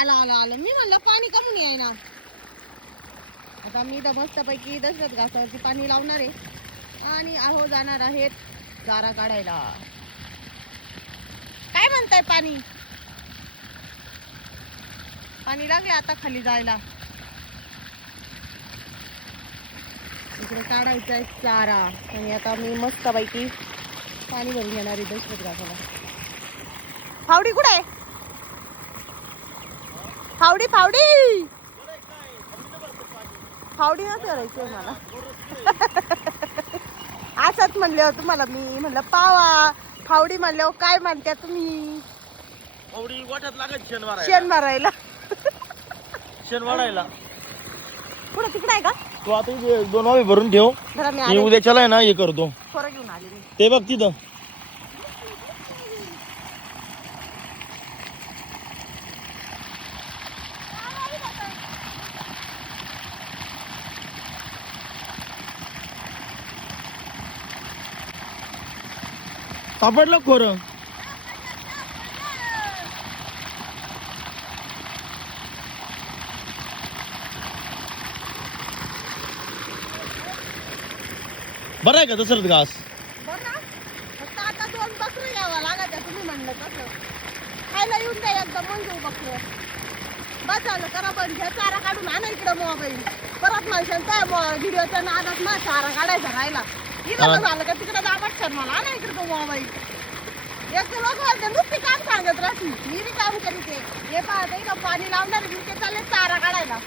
आला आला आलं मी म्हणलं पाणी कमून आहे ना. आता मी तर मस्तपैकी दशरथ घासावरती पाणी लावणार आहे आणि आहो जाणार आहेत चारा काढायला. काय म्हणताय पाणी? पाणी लागले आता खाली जायला. इकडे काढायचा आहे चारा आणि आता मी मस्तपैकी पाणी भरून घेणार आहे दशरथ घासाला. फावडी कुठे आहे? फावडी फावडी फावडी न करायची मला. असंच म्हणले हो तुम्हाला मी म्हणलं पावा फावडी म्हणल्यावर काय म्हणत्या तुम्ही? फावडी वाटत लागत शनिवार शेण मारायला. शेण वाढायला पुढे तिकडे आहे का? तू आता इथे 2 वावे भरून ठेव. जरा मी मी आले उद्याच्याला आहे ना हे करतो. थोडं घेऊन आले मी. ते बघ तिथं सापडलं खोरं. बरं आहे का दशरथ घास? बरं ना? फक्त आता 2 बकरं घ्यावं लागायचं तुम्ही म्हणलं तसं. खायला येऊन द्या एकदम मग घेऊ बकरं. बस झालं करा बंद. घ्या चारा काढून आणा इकडं मोबाईल. परत म्हणशाल त्या व्हिडिओच्या नादात ना चारा काढायचा राहिला. इथं झालं का तिकडं दाबट छान मला आणा इकडं तो मोबाईल. एक लोक म्हणते नुसती काम सांगत राहती. मी बी काम करीते. हे पाहते इथं पाणी लावणार मी ते चालले चारा काढायला.